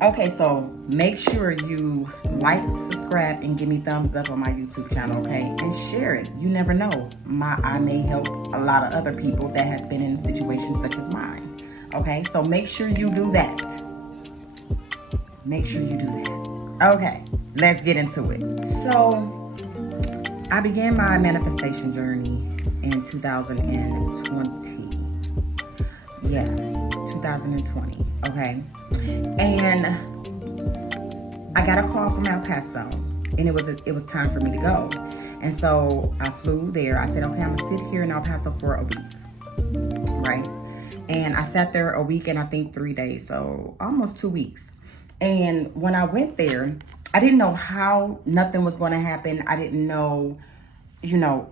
Okay, so make sure you like, subscribe, and give me thumbs up on my YouTube channel, okay? And share it. You never know. I may help a lot of other people that has been in situations such as mine. Okay, so make sure you do that. Make sure you do that. Okay, let's get into it. So I began my manifestation journey in 2020. Yeah, 2020. Okay. And I got a call from El Paso, and it was time for me to go. And so I flew there. I said, okay, I'm gonna sit here in El Paso for a week, right? And I sat there a week and I think 3 days, so almost 2 weeks. And when I went there, I didn't know how nothing was going to happen. I didn't know,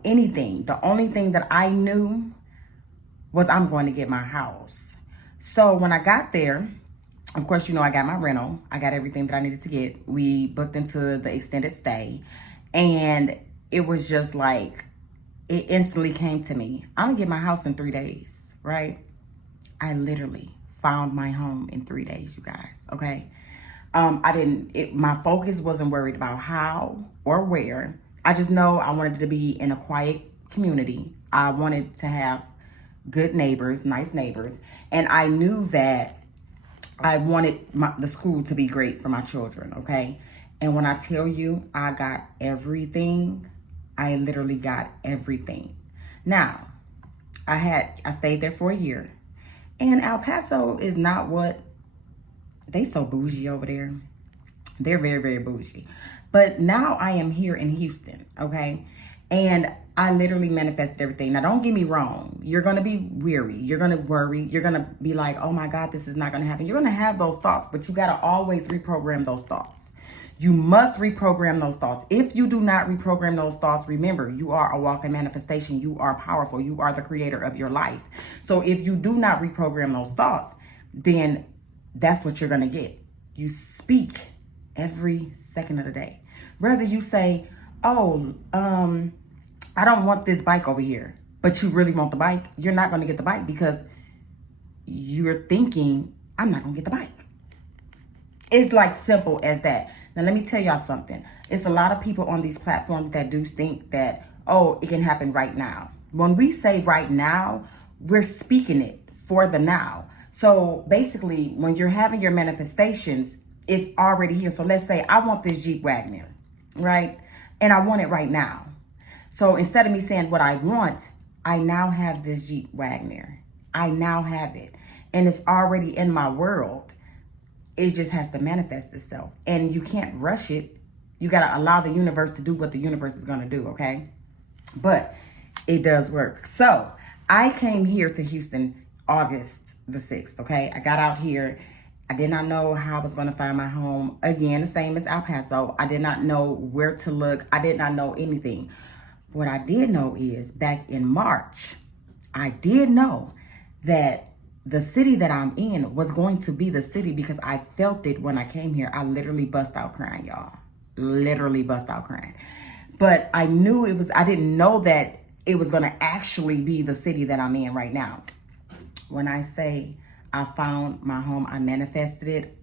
anything. The only thing that I knew was I'm going to get my house. So when I got there, of course, I got my rental. I got everything that I needed to get. We booked into the extended stay. And it was just like, it instantly came to me. I'm going to get my house in 3 days, right? I literally found my home in 3 days, you guys, okay? My focus wasn't worried about how or where. I just know I wanted to be in a quiet community. I wanted to have good neighbors, nice neighbors. And I knew that I wanted the school to be great for my children, okay? And when I tell you I got everything, I literally got everything. Now, I stayed there for a year. And El Paso is not they so bougie over there. They're very, very bougie. But now I am here in Houston, okay? And I literally manifested everything. Now, don't get me wrong. You're going to be weary. You're going to worry. You're going to be like, oh my God, this is not going to happen. You're going to have those thoughts, but you got to always reprogram those thoughts. You must reprogram those thoughts. If you do not reprogram those thoughts, remember, you are a walking manifestation. You are powerful. You are the creator of your life. So if you do not reprogram those thoughts, then that's what you're going to get. You speak every second of the day. Whether you say, oh, I don't want this bike over here, but you really want the bike, you're not going to get the bike because you're thinking, I'm not going to get the bike. It's like simple as that. Now, let me tell y'all something. It's a lot of people on these platforms that do think that, oh, it can happen right now. When we say right now, we're speaking it for the now. So basically, when you're having your manifestations, it's already here. So let's say I want this Jeep Wagoneer, right? And I want it right now. So instead of me saying what I want, I now have this Jeep Wagoneer. I now have it. And it's already in my world. It just has to manifest itself. And you can't rush it. You got to allow the universe to do what the universe is going to do, okay? But it does work. So I came here to Houston August the 6th, okay? I got out here. I did not know how I was going to find my home. Again, the same as El Paso. I did not know where to look. I did not know anything. What I did know is back in March, I did know that the city that I'm in was going to be the city because I felt it when I came here. I literally bust out crying, y'all. Literally bust out crying. But I didn't know that it was going to actually be the city that I'm in right now. When I say I found my home, I manifested it.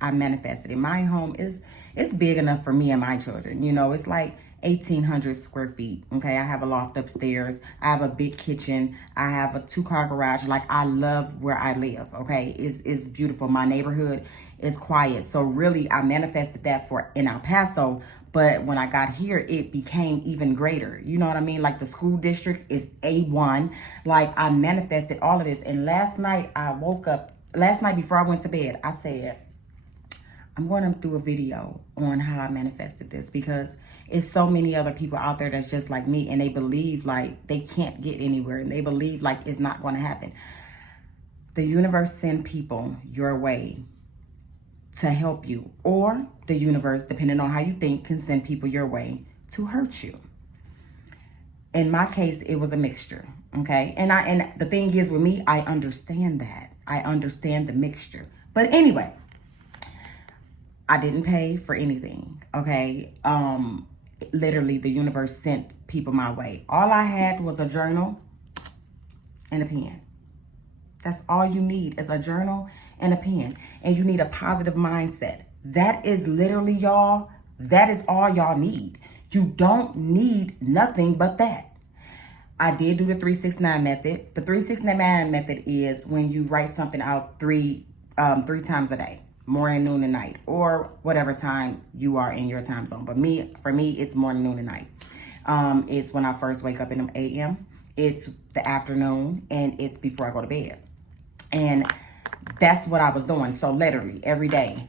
My home it's big enough for me and my children. It's like 1,800 square feet. Okay, I have a loft upstairs. I have a big kitchen. I have a 2-car garage. Like, I love where I live. Okay, it's beautiful. My neighborhood is quiet. So really, I manifested that in El Paso. But when I got here, it became even greater. You know what I mean? Like, the school district is A1. Like, I manifested all of this. And last night before I went to bed, I said, I'm going to do a video on how I manifested this because it's so many other people out there that's just like me and they believe like they can't get anywhere and they believe like it's not going to happen. The universe send people your way to help you, or the universe, depending on how you think, can send people your way to hurt you. In my case, it was a mixture, okay? And the thing is with me, I understand that. I understand the mixture. But anyway, I didn't pay for anything, okay? Literally, the universe sent people my way. All I had was a journal and a pen. That's all you need is a journal and a pen. And you need a positive mindset. That is literally, y'all, that is all y'all need. You don't need nothing but that. I did do the 369 method. The 369 method is when you write something out three times a day, morning, noon, and night, or whatever time you are in your time zone. But for me, it's morning, noon, and night. It's when I first wake up in the a.m., it's the afternoon, and it's before I go to bed. And that's what I was doing. So literally every day,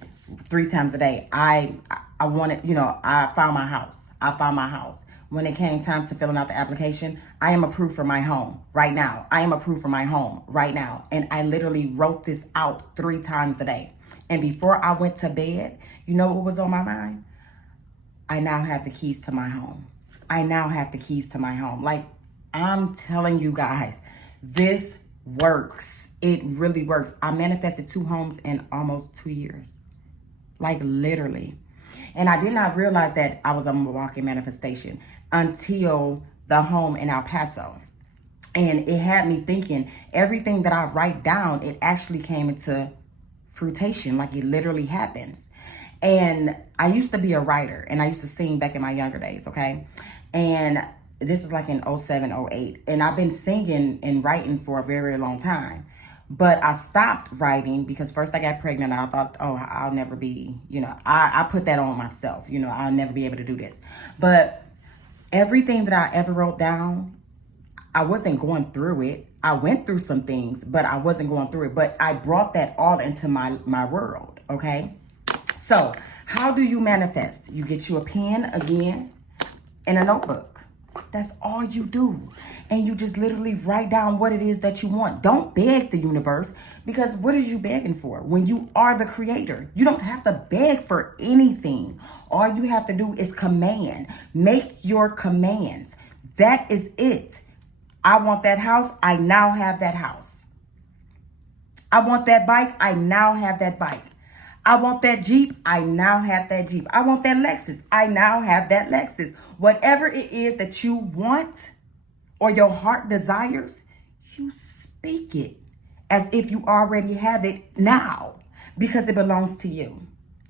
3 times a day, I wanted, I found my house. When it came time to filling out the application, I am approved for my home right now. I am approved for my home right now. And I literally wrote this out 3 times a day. And before I went to bed, you know what was on my mind? I now have the keys to my home. Like, I'm telling you guys, this works. It really works. I manifested 2 homes in almost 2 years. Like, literally. And I did not realize that I was a walking manifestation until the home in El Paso. And it had me thinking everything that I write down, it actually came into fruition. Like, it literally happens. And I used to be a writer, and I used to sing back in my younger days, okay? And this is like in 07, 08. And I've been singing and writing for a very long time. But I stopped writing because first I got pregnant and I thought, oh, I'll never be, I put that on myself. I'll never be able to do this. But everything that I ever wrote down, I wasn't going through it. I went through some things, but I wasn't going through it. But I brought that all into my world, okay? So how do you manifest? You get you a pen again and a notebook. That's all you do. And you just literally write down what it is that you want. Don't beg the universe, because what are you begging for? When you are the creator, you don't have to beg for anything. All you have to do is command. Make your commands. That is it. I want that house. I now have that house. I want that bike. I now have that bike. I want that Jeep. I now have that Jeep. I want that Lexus. I now have that Lexus. Whatever it is that you want or your heart desires, you speak it as if you already have it now, because it belongs to you.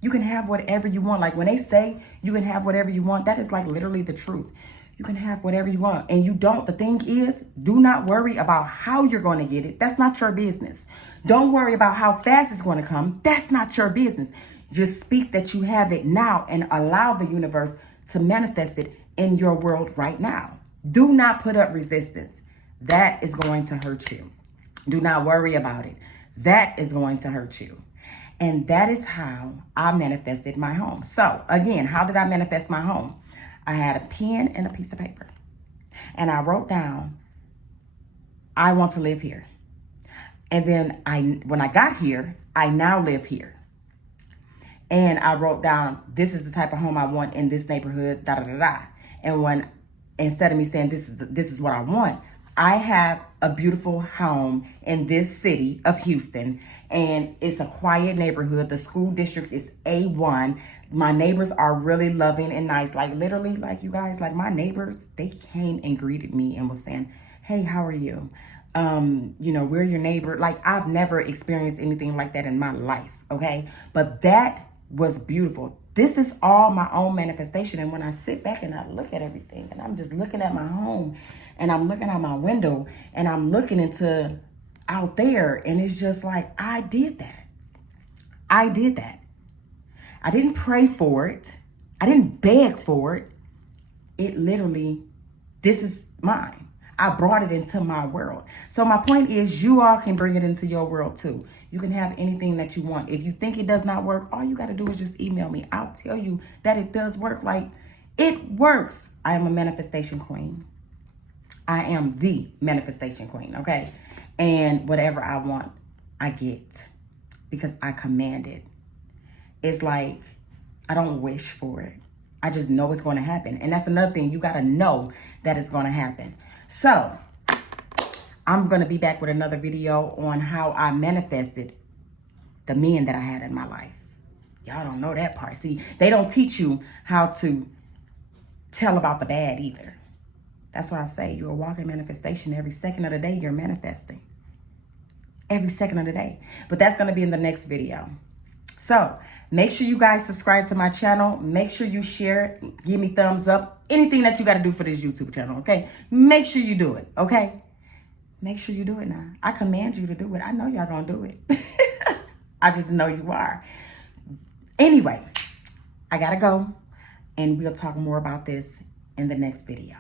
You can have whatever you want. Like when they say you can have whatever you want, that is like literally the truth. You can have whatever you want, and you don't. The thing is, do not worry about how you're going to get it. That's not your business. Don't worry about how fast it's going to come. That's not your business. Just speak that you have it now and allow the universe to manifest it in your world right now. Do not put up resistance. That is going to hurt you. Do not worry about it. That is going to hurt you. And that is how I manifested my home. So again, how did I manifest my home? I had a pen and a piece of paper, and I wrote down, I want to live here. And then when I got here, I now live here. And I wrote down, this is the type of home I want in this neighborhood, da da da da. And instead of me saying this is what I want, I have a beautiful home in this city of Houston, and it's a quiet neighborhood. The school district is A1. My neighbors are really loving and nice. Like literally, like you guys, like my neighbors, they came and greeted me and was saying, hey, how are you? We're your neighbor. Like I've never experienced anything like that in my life, okay? But that was beautiful. This is all my own manifestation. And when I sit back and I look at everything, and I'm just looking at my home, and I'm looking out my window, and I'm looking into out there, and it's just like, I did that. I didn't pray for it. I didn't beg for it. It literally, this is mine. I brought it into my world. So my point is, you all can bring it into your world too. You can have anything that you want. If you think it does not work, all you got to do is just email me. I'll tell you that it does work. Like, it works. I am a manifestation queen. I am the manifestation queen, okay? And whatever I want, I get, because I command it. It's like, I don't wish for it. I just know it's going to happen. And that's another thing. You got to know that it's going to happen. So I'm going to be back with another video on how I manifested the men that I had in my life. Y'all don't know that part. See, they don't teach you how to tell about the bad either. That's why I say you're a walking manifestation. Every second of the day, you're manifesting. Every second of the day. But that's going to be in the next video. So make sure you guys subscribe to my channel. Make sure you share, give me thumbs up, anything that you got to do for this YouTube channel, okay? Make sure you do it, okay? Make sure you do it now. I command you to do it. I know y'all gonna do it. I just know you are. Anyway, I gotta go, and we'll talk more about this in the next video.